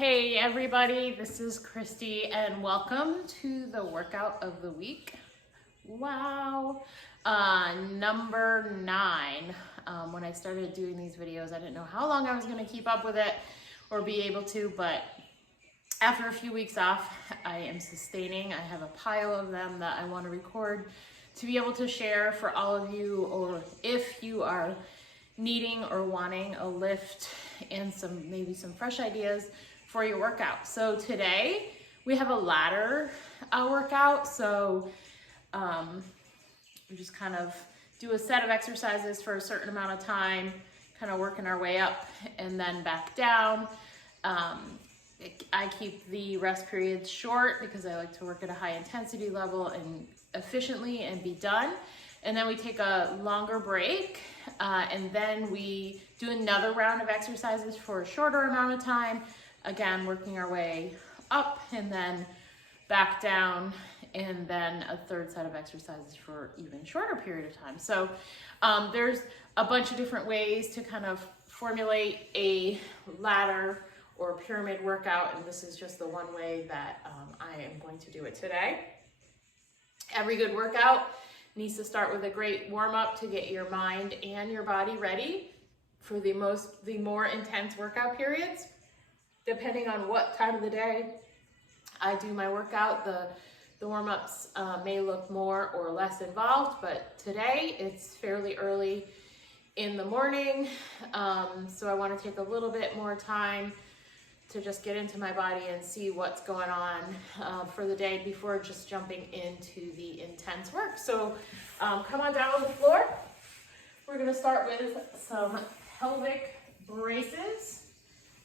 Hey everybody, this is Christy and welcome to the workout of the week. Wow. Number 9. When I started doing these videos, I didn't know how long I was going to keep up with it or be able to, but after a few weeks off, I am sustaining. I have a pile of them that I want to record to be able to share for all of you, or if you are needing or wanting a lift and maybe some fresh ideas for your workout. So today we have a ladder workout. So we just kind of do a set of exercises for a certain amount of time, kind of working our way up and then back down. I keep the rest periods short because I like to work at a high intensity level and efficiently and be done. And then we take a longer break and then we do another round of exercises for a shorter amount of time. Again, working our way up and then back down, and then a third set of exercises for even shorter period of time. So there's a bunch of different ways to kind of formulate a ladder or pyramid workout, and this is just the one way that I am going to do it today. Every good workout needs to start with a great warm-up to get your mind and your body ready for the more intense workout periods. Depending on what time of the day I do my workout, the warm-ups may look more or less involved, but today it's fairly early in the morning, so I want to take a little bit more time to just get into my body and see what's going on for the day before just jumping into the intense work. So come on down on the floor. We're going to start with some pelvic braces.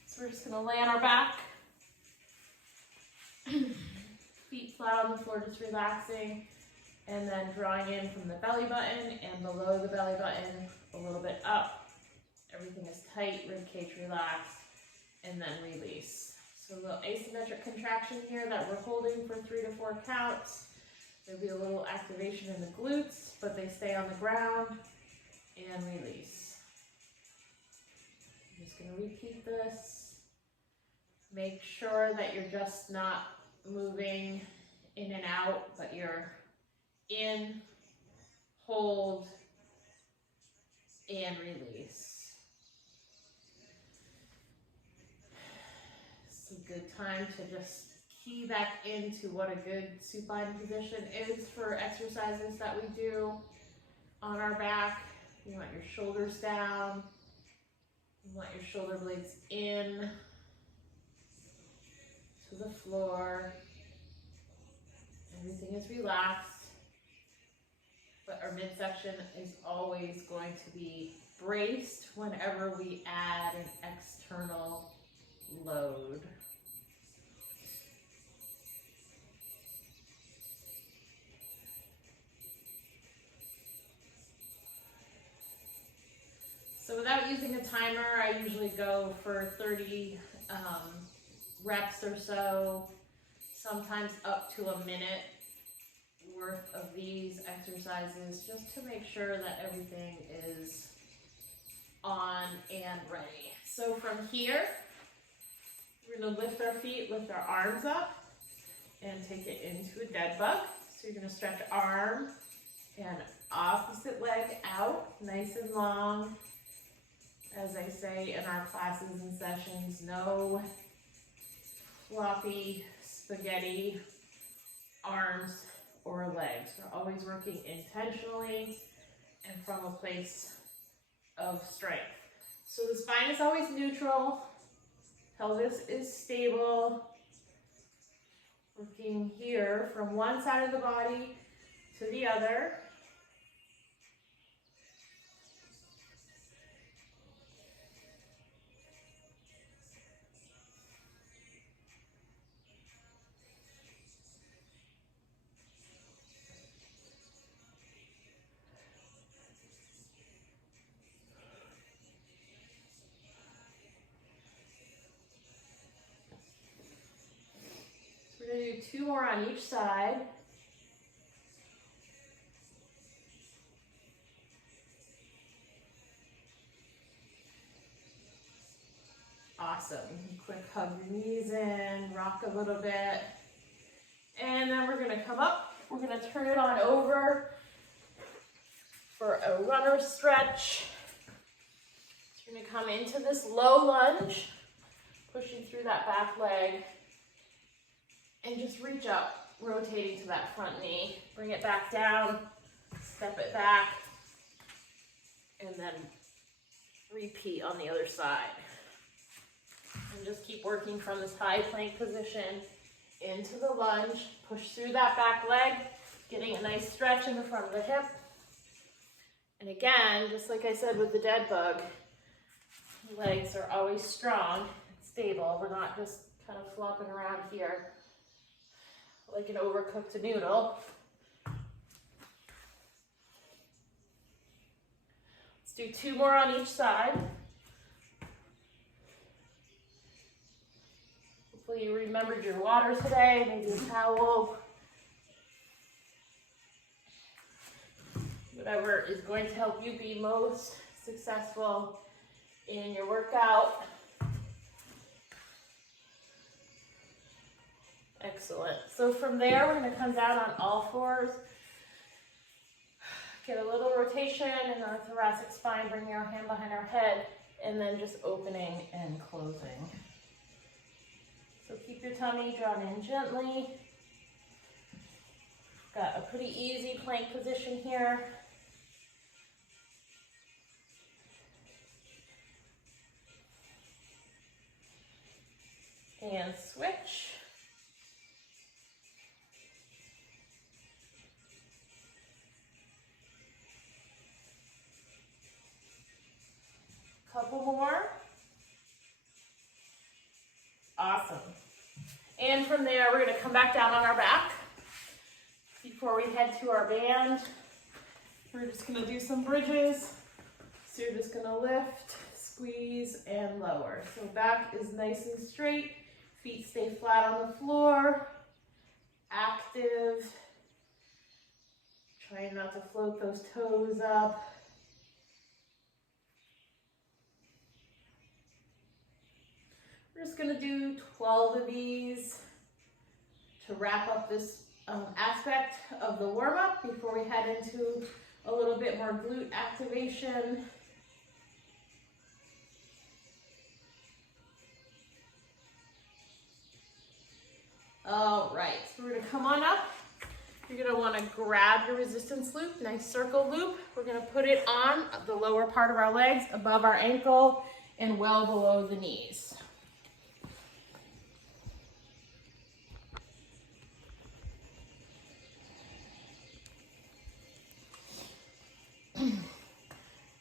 So we're just going to lay on our back, feet flat on the floor, just relaxing, and then drawing in from the belly button and below the belly button, a little bit up. Everything is tight, rib cage relaxed, and then release. So a little asymmetric contraction here that we're holding for 3 to 4 counts. There'll be a little activation in the glutes, but they stay on the ground, and release. I'm just going to repeat this. Make sure that you're just not moving in and out, but you're in, hold, and release. It's a good time to just key back into what a good supine position is for exercises that we do on our back. You want your shoulders down. You want your shoulder blades in to the floor. Everything is relaxed, but our midsection is always going to be braced whenever we add an external load. So without using a timer, I usually go for 30 reps or so, sometimes up to a minute worth of these exercises, just to make sure that everything is on and ready. So from here, we're going to lift our feet, lift our arms up, and take it into a dead bug. So you're going to stretch arm and opposite leg out, nice and long. As I say in our classes and sessions, no floppy spaghetti arms or legs. We're always working intentionally and from a place of strength. So the spine is always neutral, pelvis is stable. Working here from one side of the body to the other. We're going to do 2 more on each side. Awesome. Quick hug your knees in, rock a little bit. And then we're gonna come up. We're gonna turn it on over for a runner stretch. So you're gonna come into this low lunge, pushing through that back leg, and just reach up, rotating to that front knee. Bring it back down, step it back, and then repeat on the other side. And just keep working from this high plank position into the lunge. Push through that back leg, getting a nice stretch in the front of the hip. And again, just like I said with the dead bug, legs are always strong and stable. We're not just kind of flopping around here like an overcooked noodle. Let's do 2 more on each side. Hopefully you remembered your water today, maybe a towel. Whatever is going to help you be most successful in your workout. Excellent. So from there, we're going to come down on all fours. Get a little rotation in our thoracic spine, bringing our hand behind our head, and then just opening and closing. So keep your tummy drawn in gently. Got a pretty easy plank position here. And switch. Couple more. Awesome. And from there, we're going to come back down on our back. Before we head to our band, we're just going to do some bridges. So you're just going to lift, squeeze, and lower. So back is nice and straight. Feet stay flat on the floor. Active. Trying not to float those toes up. We're just going to do 12 of these to wrap up this aspect of the warm-up before we head into a little bit more glute activation. All right, so we're going to come on up. You're going to want to grab your resistance loop, nice circle loop. We're going to put it on the lower part of our legs, above our ankle, and well below the knees.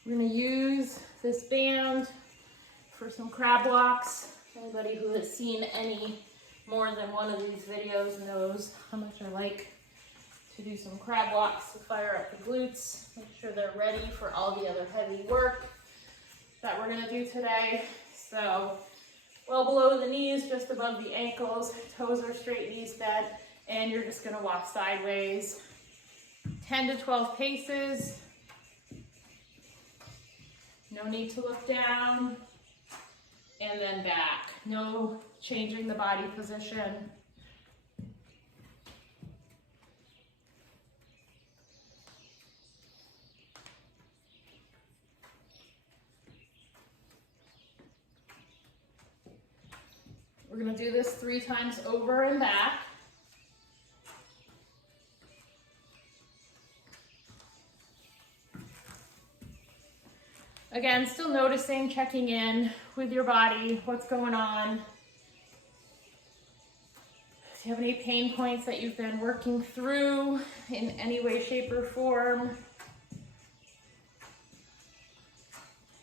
We're going to use this band for some crab walks. Anybody who has seen any more than one of these videos knows how much I like to do some crab walks to fire up the glutes, make sure they're ready for all the other heavy work that we're going to do today. So well below the knees, just above the ankles, toes are straight, knees bent, and you're just going to walk sideways 10 to 12 paces. No need to look down, and then back. No changing the body position. We're going to do this 3 times over and back. Again, still noticing, checking in with your body, what's going on. Do you have any pain points that you've been working through in any way, shape, or form?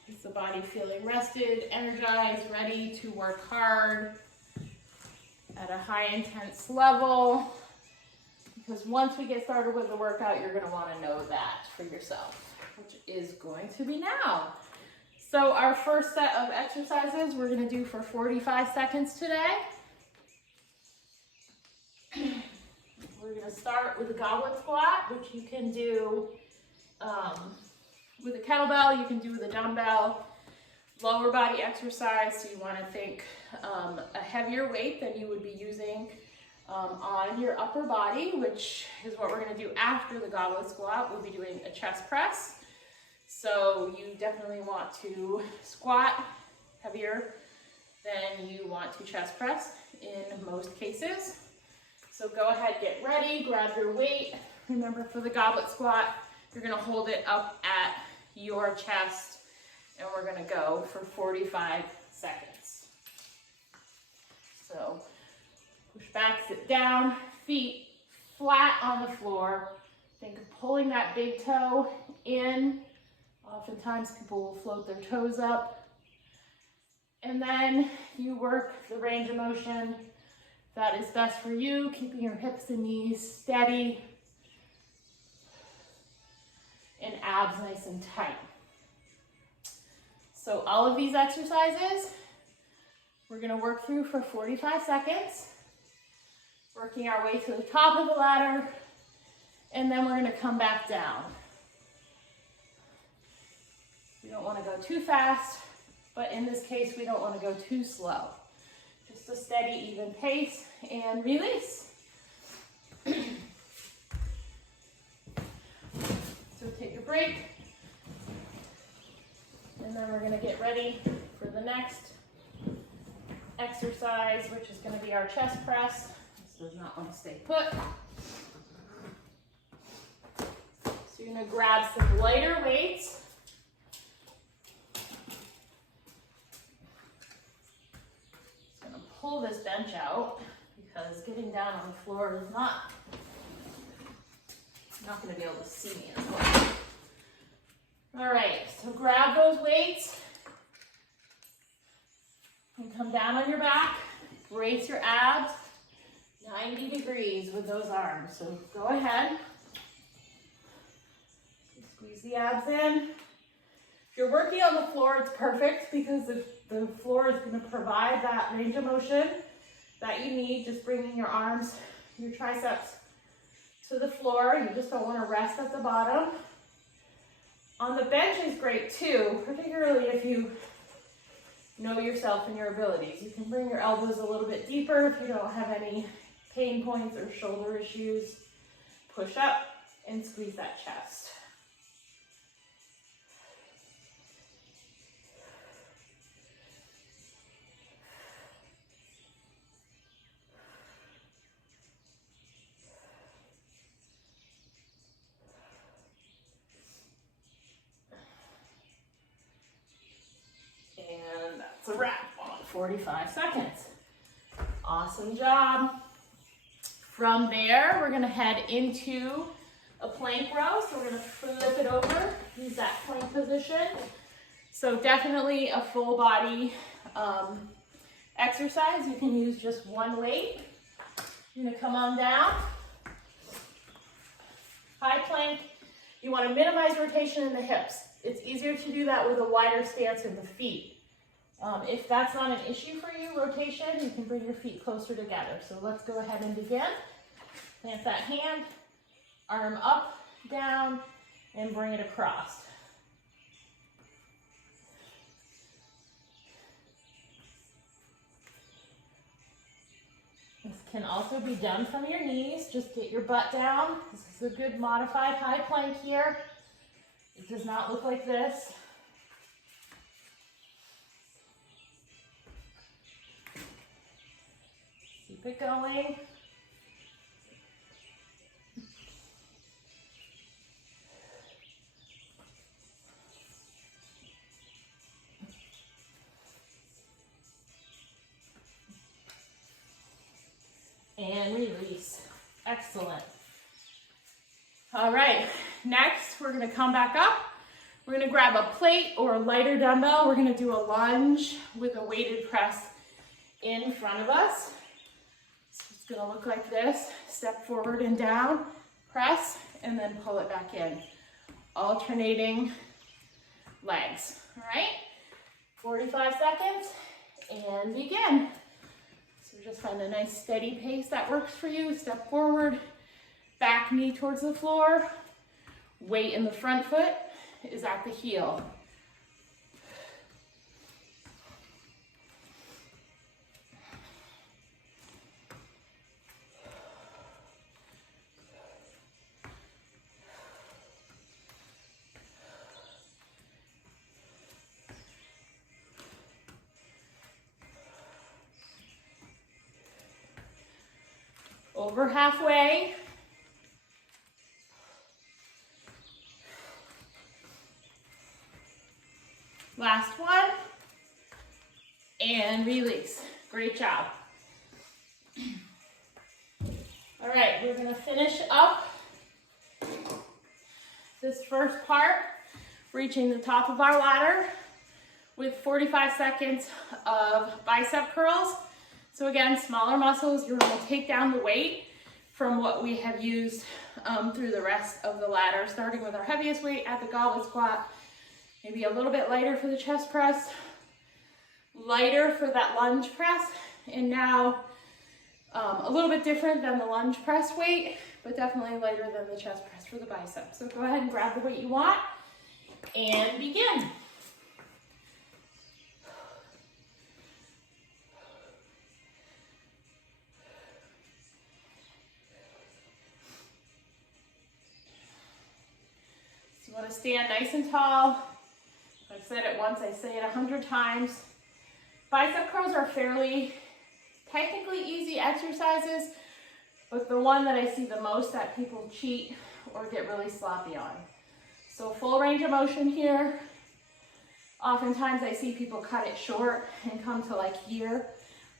Is the body feeling rested, energized, ready to work hard at a high intense level? Because once we get started with the workout, you're going to want to know that for yourself, which is going to be now. So our first set of exercises we're going to do for 45 seconds today. We're going to start with a goblet squat, which you can do with a kettlebell, you can do with a dumbbell. lower body exercise, so you want to think a heavier weight than you would be using on your upper body, which is what we're going to do after the goblet squat. We'll be doing a chest press. So you definitely want to squat heavier than you want to chest press in most cases. So go ahead, get ready, grab your weight. Remember, for the goblet squat, you're going to hold it up at your chest, and we're going to go for 45 seconds. So push back, sit down, feet flat on the floor. Think of pulling that big toe in. Oftentimes people will float their toes up. And then you work the range of motion that is best for you, keeping your hips and knees steady and abs nice and tight. So all of these exercises, we're going to work through for 45 seconds, working our way to the top of the ladder, and then we're going to come back down. We don't want to go too fast, but in this case, we don't want to go too slow. Just a steady, even pace, and release. So take a break, and then we're going to get ready for the next exercise, which is going to be our chest press. This does not want to stay put. So you're going to grab some lighter weights. Pull this bench out because getting down on the floor is not going to be able to see me as well. All right, so grab those weights and come down on your back. Brace your abs 90 degrees with those arms. So go ahead. Squeeze the abs in. If you're working on the floor, it's perfect because the floor is going to provide that range of motion that you need, just bringing your arms, your triceps to the floor. You just don't want to rest at the bottom. On the bench is great too, particularly if you know yourself and your abilities. You can bring your elbows a little bit deeper if you don't have any pain points or shoulder issues. Push up and squeeze that chest. And that's a wrap on 45 seconds. Awesome job. From there, we're going to head into a plank row. So we're going to flip it over, use that plank position. So definitely a full body exercise. You can use just one weight. You're going to come on down. High plank. You want to minimize rotation in the hips. It's easier to do that with a wider stance in the feet. If that's not an issue for you, rotation, you can bring your feet closer together. So let's go ahead and begin. Plant that hand, arm up, down, and bring it across. This can also be done from your knees. Just get your butt down. This is a good modified high plank here. It does not look like this. Keep it going. And release. Excellent. All right, next we're going to come back up. We're going to grab a plate or a lighter dumbbell. We're going to do a lunge with a weighted press in front of us. So it's going to look like this. Step forward and down, press, and then pull it back in. Alternating legs. All right, 45 seconds and begin. So just find a nice steady pace that works for you. Step forward, back knee towards the floor. Weight in the front foot is at the heel. over halfway. Last one. And release. Great job. All right, we're gonna finish up this first part, reaching the top of our ladder with 45 seconds of bicep curls. So again, smaller muscles, you're gonna take down the weight from what we have used through the rest of the ladder, starting with our heaviest weight at the goblet squat, maybe a little bit lighter for the chest press, lighter for that lunge press, and now a little bit different than the lunge press weight, but definitely lighter than the chest press for the bicep. So go ahead and grab the weight you want and begin. So you want to stand nice and tall. I've said it once, I say it 100 times. Bicep curls are fairly technically easy exercises, but the one that I see the most that people cheat or get really sloppy on. So full range of motion here. Oftentimes I see people cut it short and come to like here.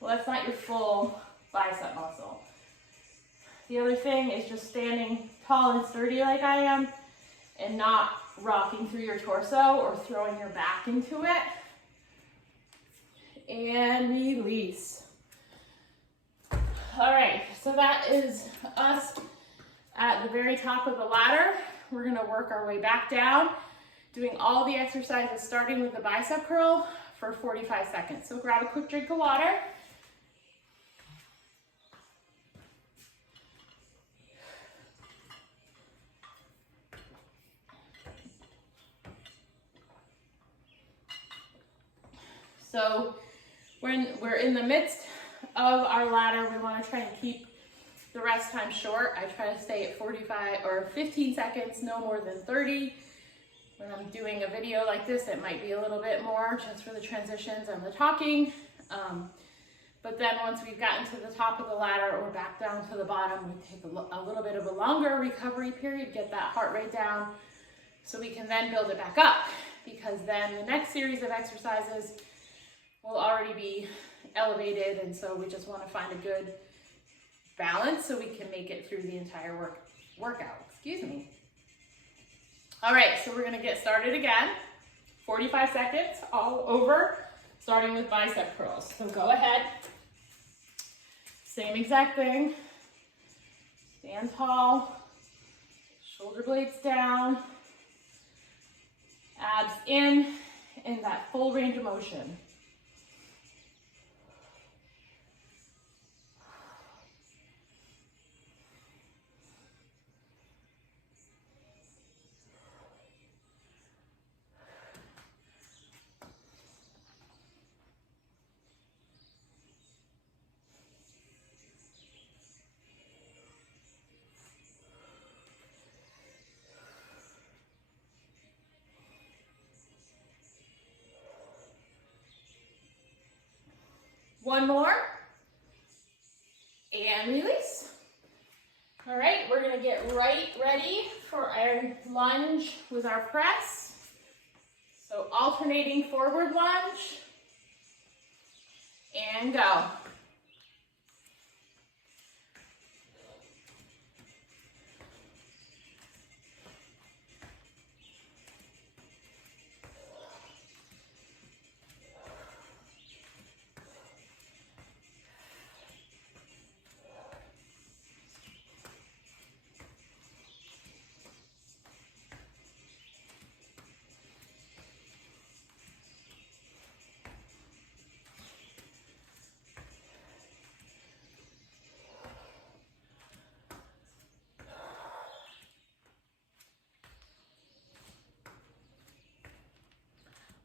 Well, that's not your full bicep muscle. The other thing is just standing tall and sturdy like I am and not rocking through your torso or throwing your back into it. And release. All right, so that is us at the very top of the ladder. We're gonna work our way back down, doing all the exercises starting with the bicep curl for 45 seconds. So grab a quick drink of water. So when we're in the midst of our ladder, we want to try and keep the rest time short. I try to stay at 45 or 15 seconds, no more than 30. When I'm doing a video like this, it might be a little bit more just for the transitions and the talking. But then once we've gotten to the top of the ladder or back down to the bottom, we take a little bit of a longer recovery period, get that heart rate down so we can then build it back up, because then the next series of exercises will already be elevated, and so we just want to find a good balance so we can make it through the entire workout. Excuse me. All right, so we're going to get started again. 45 seconds all over, starting with bicep curls. So go ahead. Same exact thing. Stand tall, shoulder blades down, abs in that full range of motion. One more, and release. All right, we're gonna get right ready for our lunge with our press. So alternating forward lunge, and go.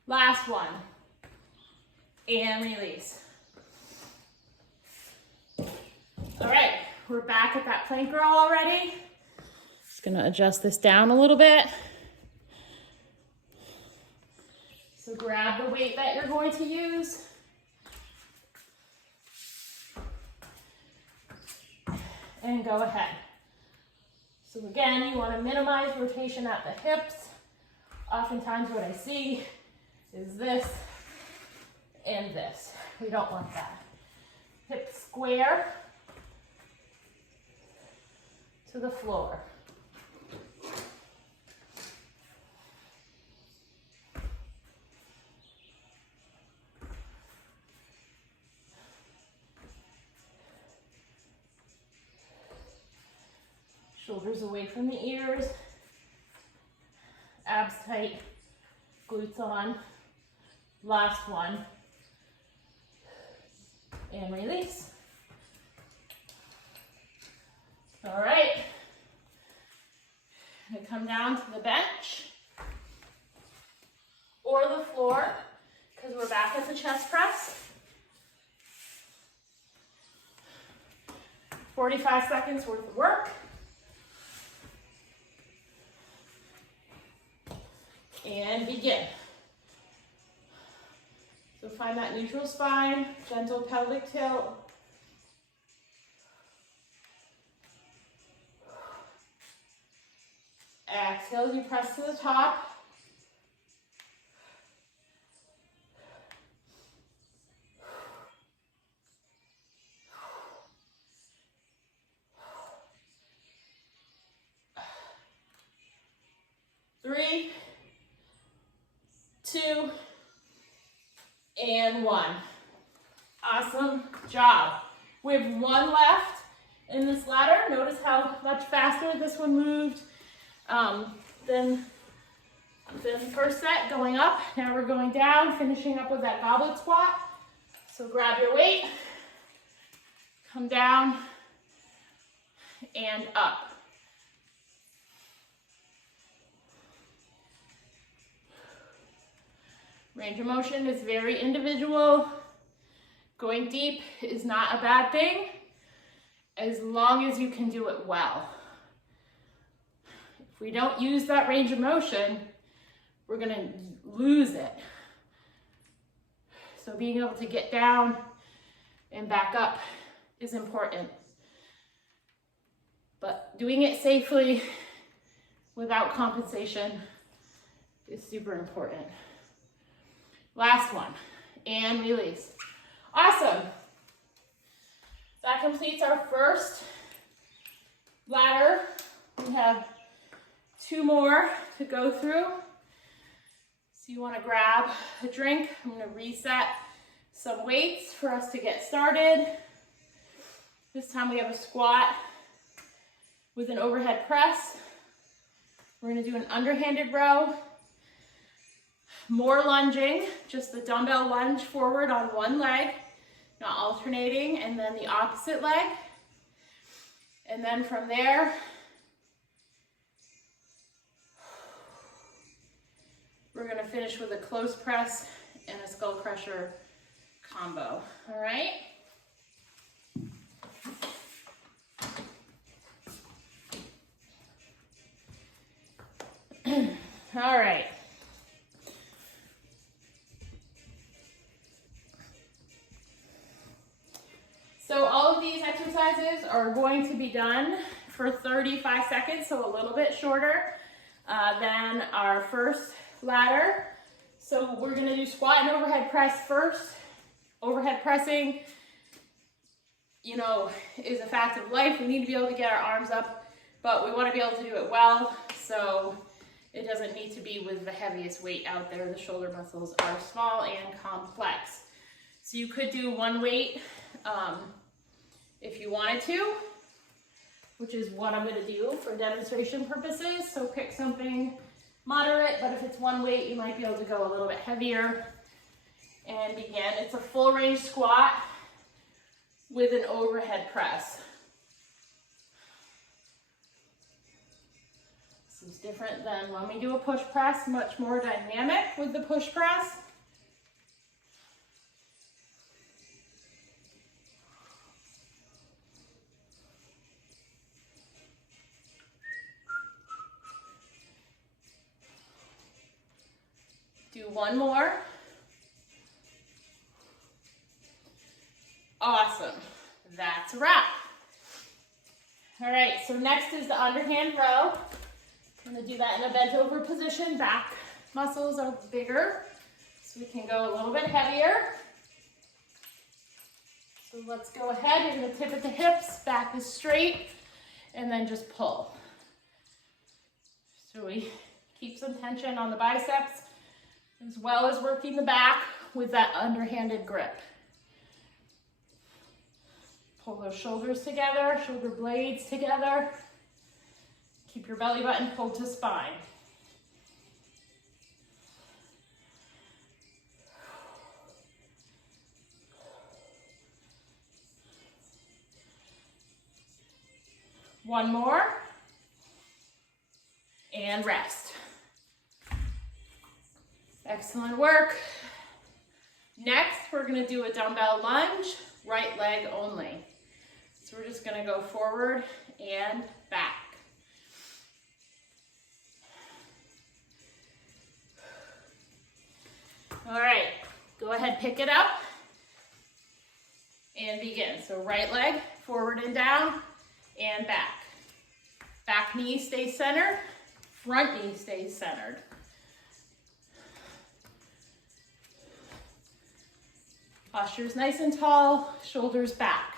Last one, and release. All right, we're back at that plank row already. Just gonna adjust this down a little bit. So grab the weight that you're going to use. and go ahead. So again, you want to minimize rotation at the hips. Oftentimes what I see is this and this. We don't want that. Hips square to the floor. Shoulders away from the ears, abs tight, glutes on. Last one, and release. All right, I'm gonna come down to the bench or the floor because we're back at the chest press. 45 seconds worth of work. And begin. So find that neutral spine, gentle pelvic tilt. Exhale as you press to the top. Three, 2, and 1. Awesome job. We have one left in this ladder. Notice how much faster this one moved than the first set going up. Now we're going down, finishing up with that goblet squat. So grab your weight, come down, and up. Range of motion is very individual. Going deep is not a bad thing as long as you can do it well. If we don't use that range of motion, we're gonna lose it. So being able to get down and back up is important. But doing it safely without compensation is super important. Last one, and release. Awesome. That completes our first ladder. We have 2 more to go through. So you wanna grab a drink. I'm gonna reset some weights for us to get started. This time we have a squat with an overhead press. We're gonna do an underhanded row. More lunging, just the dumbbell lunge forward on one leg, not alternating, and then the opposite leg. And then from there, we're gonna finish with a close press and a skull crusher combo, all right? All right. So all of these exercises are going to be done for 35 seconds, so a little bit shorter than our first ladder. So we're gonna do squat and overhead press first. Overhead pressing, you know, is a fact of life. We need to be able to get our arms up, but we wanna be able to do it well, so it doesn't need to be with the heaviest weight out there. The shoulder muscles are small and complex. So you could do one weight if you wanted to, which is what I'm gonna do for demonstration purposes. So pick something moderate, but if it's one weight, you might be able to go a little bit heavier and begin. It's a full range squat with an overhead press. This is different than when we do a push press, much more dynamic with the push press. Do one more. Awesome. That's a wrap. All right, so next is the underhand row. I'm gonna do that in a bent over position. Back muscles are bigger, so we can go a little bit heavier. So let's go ahead, you're gonna tip at the hips, back is straight, and then just pull. So we keep some tension on the biceps, as well as working the back with that underhanded grip. Pull those shoulders together, shoulder blades together. Keep your belly button pulled to spine. One more, and rest. Excellent work. Next, we're gonna do a dumbbell lunge, right leg only. So we're just gonna go forward and back. All right, go ahead, pick it up and begin. So right leg, forward and down, and back. Back knee stays centered, front knee stays centered. Posture is nice and tall, shoulders back.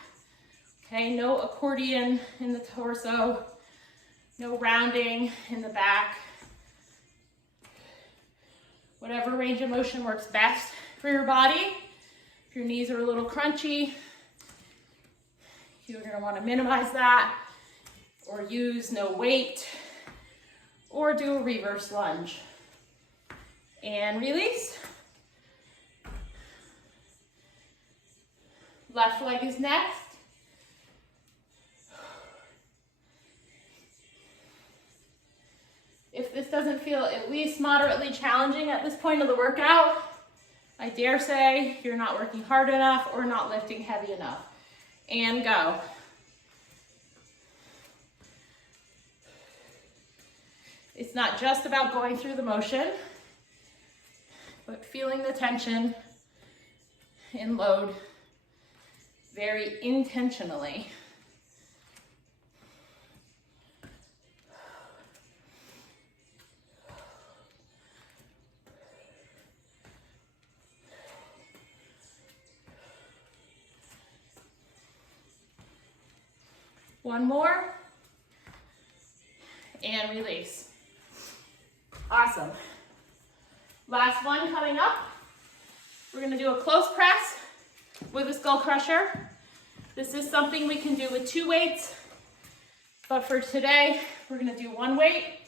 Okay, no accordion in the torso, no rounding in the back. Whatever range of motion works best for your body. If your knees are a little crunchy, you're gonna wanna minimize that, or use no weight, or do a reverse lunge. And release. Left leg is next. If this doesn't feel at least moderately challenging at this point of the workout, I dare say you're not working hard enough or not lifting heavy enough. And go. It's not just about going through the motion, but feeling the tension and load very intentionally. One more, and release. Awesome. Last one coming up. We're gonna do a close press with a skull crusher. This is something we can do with 2 weights, but for today, we're gonna do 1 weight.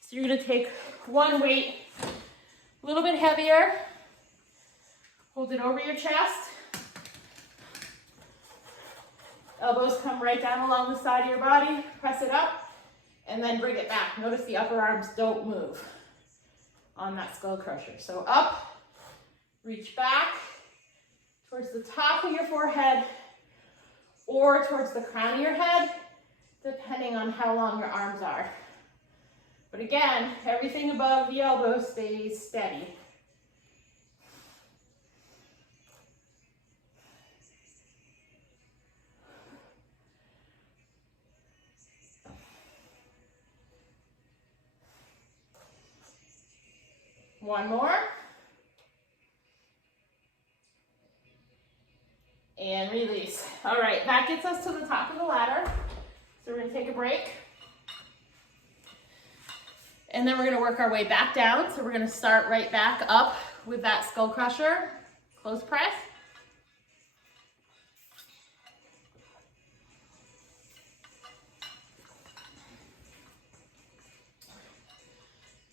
So you're gonna take 1 weight, a little bit heavier, hold it over your chest. Elbows come right down along the side of your body, press it up, and then bring it back. Notice the upper arms don't move on that skull crusher. So up, reach back towards the top of your forehead or towards the crown of your head, depending on how long your arms are. But again, everything above the elbow stays steady. One more. And release. All right, that gets us to the top of the ladder. So we're gonna take a break. And then we're gonna work our way back down. So we're gonna start right back up with that skull crusher, close press.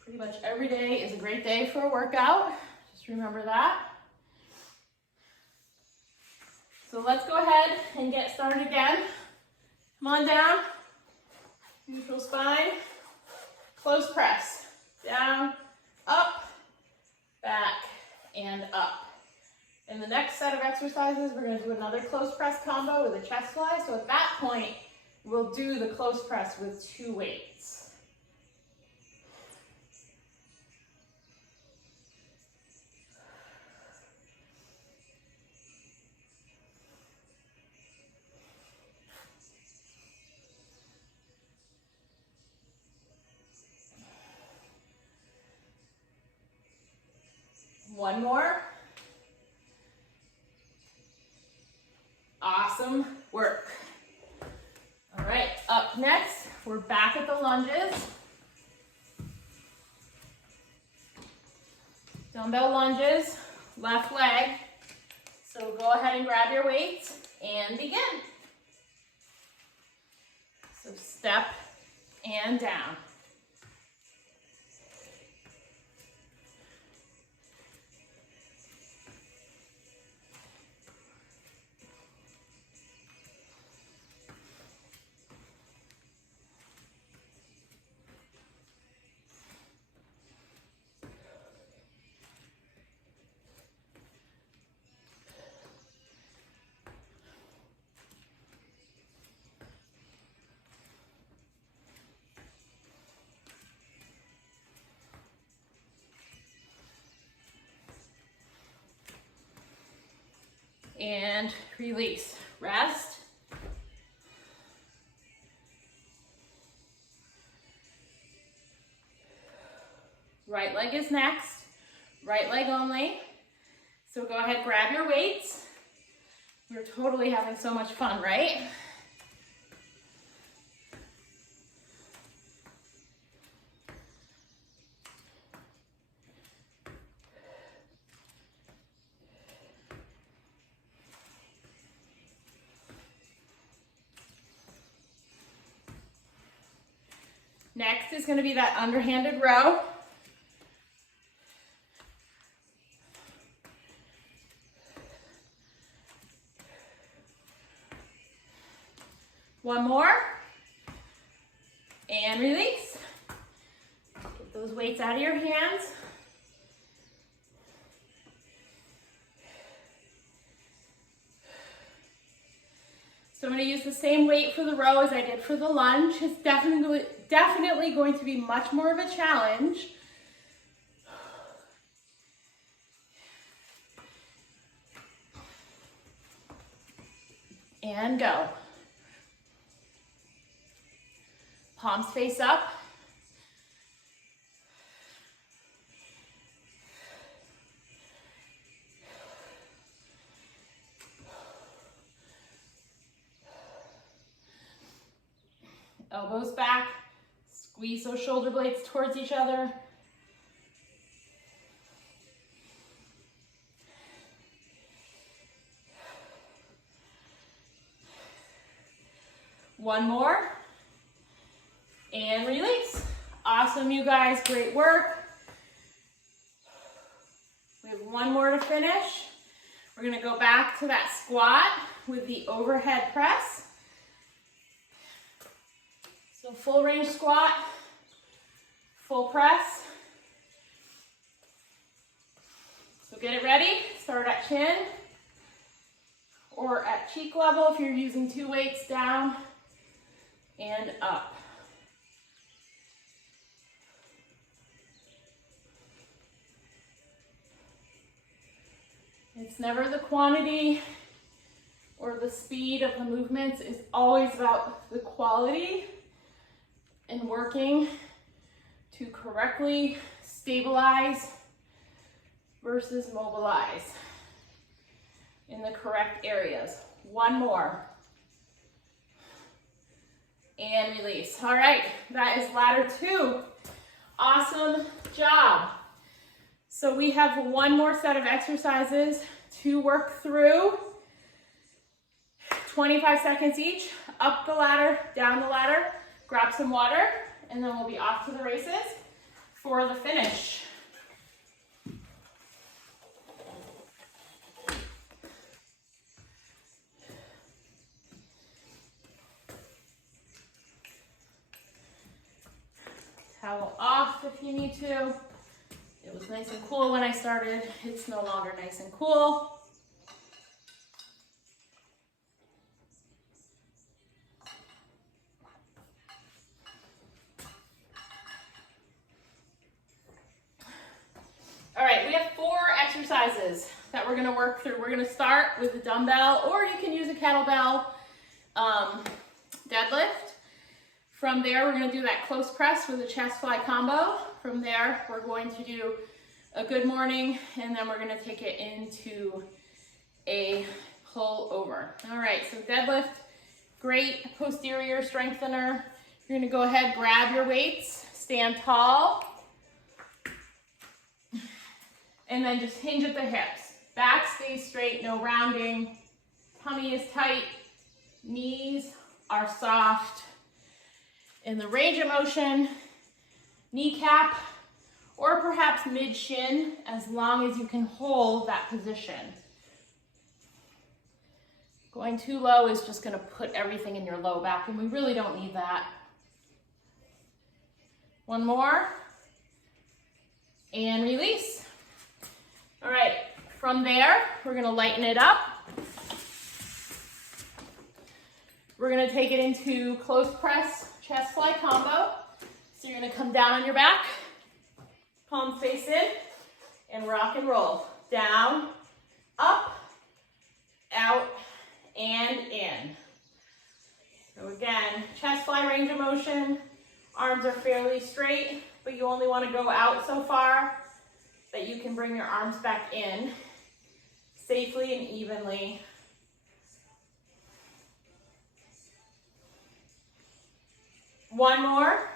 Pretty much every day is a great day for a workout. Just remember that. So let's go ahead and get started again. Come on down. Neutral spine. Close press. Down, up, back, and up. In the next set of exercises, we're going to do another close press combo with a chest fly. So at that point, we'll do the close press with 2 weights. Awesome work. All right, up next, we're back at the lunges. Dumbbell lunges, left leg. So go ahead and grab your weights and begin. So step and down. And release. Rest. Right leg is next. Right leg only. So go ahead, grab your weights. We're totally having so much fun, right? Next is going to be that underhanded row. One more. And release. Get those weights out of your hands. So I'm going to use the same weight for the row as I did for the lunge. It's definitely going to be much more of a challenge. And go. Palms face up. Elbows back. Squeeze those shoulder blades towards each other. One more. And release. Awesome, you guys. Great work. We have one more to finish. We're going to go back to that squat with the overhead press. So full range squat, full press. So get it ready. Start at chin or at cheek level if you're using two weights, down and up. It's never the quantity or the speed of the movements. It's always about the quality and working to correctly stabilize versus mobilize in the correct areas. One more. And release. All right, that is ladder 2. Awesome job. So we have one more set of exercises to work through. 25 seconds each, up the ladder, down the ladder, grab some water, and then we'll be off to the races for the finish. Towel off if you need to. It was nice and cool when I started. It's no longer nice and cool. All right, we have 4 exercises that we're gonna work through. We're gonna start with the dumbbell, or you can use a kettlebell deadlift. From there, we're gonna do that close press with a chest fly combo. From there, we're going to do a good morning, and then we're gonna take it into a pull over. more. All right, so deadlift, great posterior strengthener. You're gonna go ahead, grab your weights, stand tall, and then just hinge at the hips. Back stays straight, no rounding. Tummy is tight, knees are soft. In the range of motion, kneecap, or perhaps mid-shin, as long as you can hold that position. Going too low is just gonna put everything in your low back, and we really don't need that. One more, and release. All right, from there, we're gonna lighten it up. We're gonna take it into close press, chest fly combo. So you're gonna come down on your back, palms face in, and rock and roll. Down, up, out, and in. So again, chest fly range of motion, arms are fairly straight, but you only wanna go out so far that you can bring your arms back in safely and evenly. One more.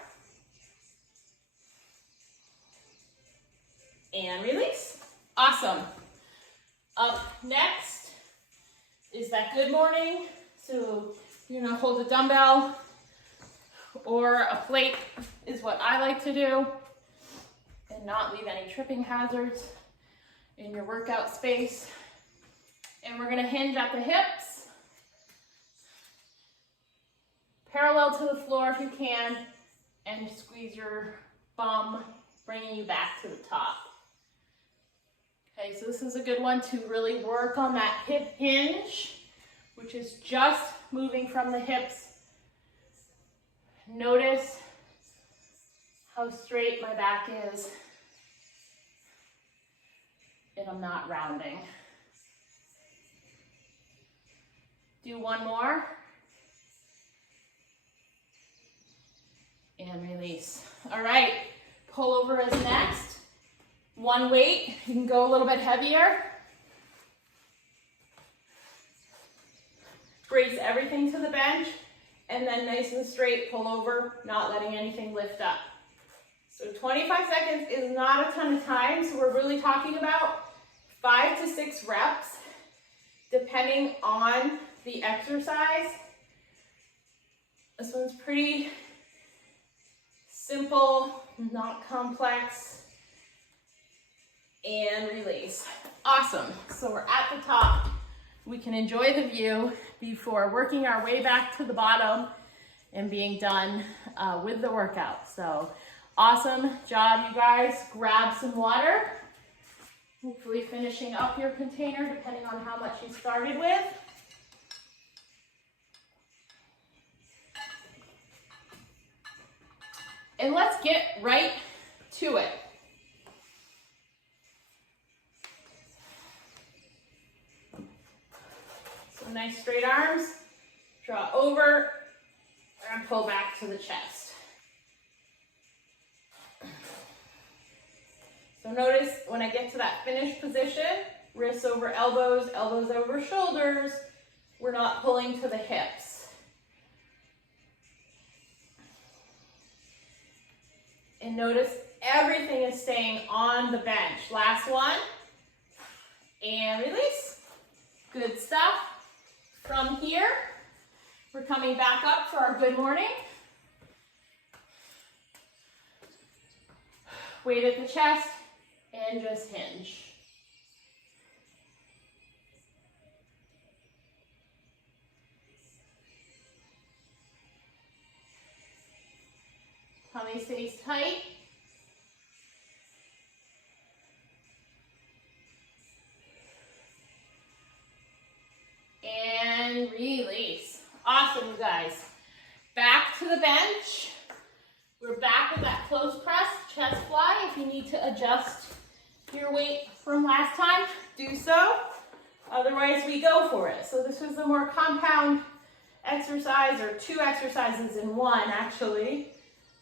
And release. Awesome. Up next is that good morning. So you're gonna hold a dumbbell or a plate is what I like to do, and not leave any tripping hazards in your workout space. And we're gonna hinge at the hips, parallel to the floor if you can, and squeeze your bum, bringing you back to the top. Okay, so this is a good one to really work on that hip hinge, which is just moving from the hips. Notice how straight my back is, and I'm not rounding. Do one more. And release. All right, pull over is next. One weight, you can go a little bit heavier. Brace everything to the bench, and then nice and straight, pull over, not letting anything lift up. So 25 seconds is not a ton of time, so we're really talking about 5 to 6 reps, depending on the exercise. This one's pretty simple, not complex, and release. Awesome. So we're at the top. We can enjoy the view before working our way back to the bottom and being done with the workout. So awesome job, you guys. Grab some water. Hopefully finishing up your container, depending on how much you started with. And let's get right to it. So nice straight arms, draw over, and pull back to the chest. So notice when I get to that finished position, wrists over elbows, elbows over shoulders, we're not pulling to the hips. And notice everything is staying on the bench. Last one. And release. Good stuff. From here, we're coming back up for our good morning. Weight at the chest and just hinge. Tummy stays tight. And release. Awesome, you guys. Back to the bench. We're back with that close press, chest fly. If you need to adjust your weight from last time, do so. Otherwise, we go for it. So this was a more compound exercise, or 2 exercises in one, actually.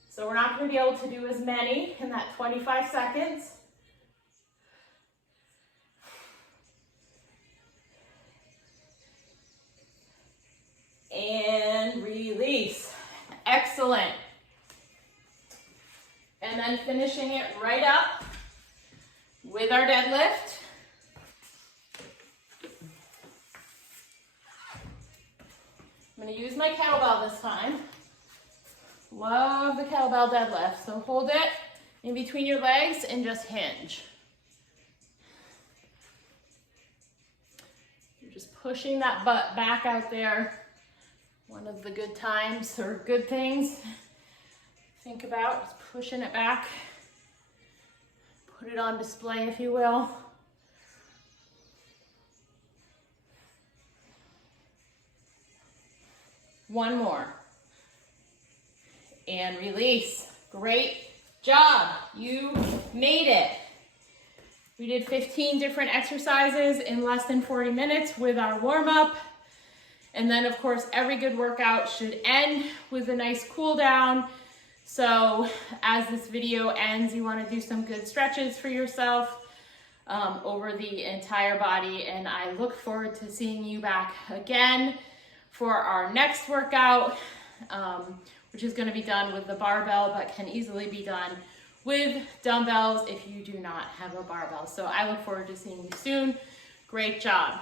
So we're not going to be able to do as many in that 25 seconds. finishing it right up with our deadlift. I'm going to use my kettlebell this time. Love the kettlebell deadlift. So hold it in between your legs and just hinge. You're just pushing that butt back out there. One of the good times or good things think about is pushing it back. Put it on display, if you will. One more. And release. Great job. You made it. We did 15 different exercises in less than 40 minutes with our warm-up. And then, of course, every good workout should end with a nice cool down. So as this video ends, you want to do some good stretches for yourself over the entire body. And I look forward to seeing you back again for our next workout, which is going to be done with the barbell, but can easily be done with dumbbells if you do not have a barbell. So I look forward to seeing you soon. Great job.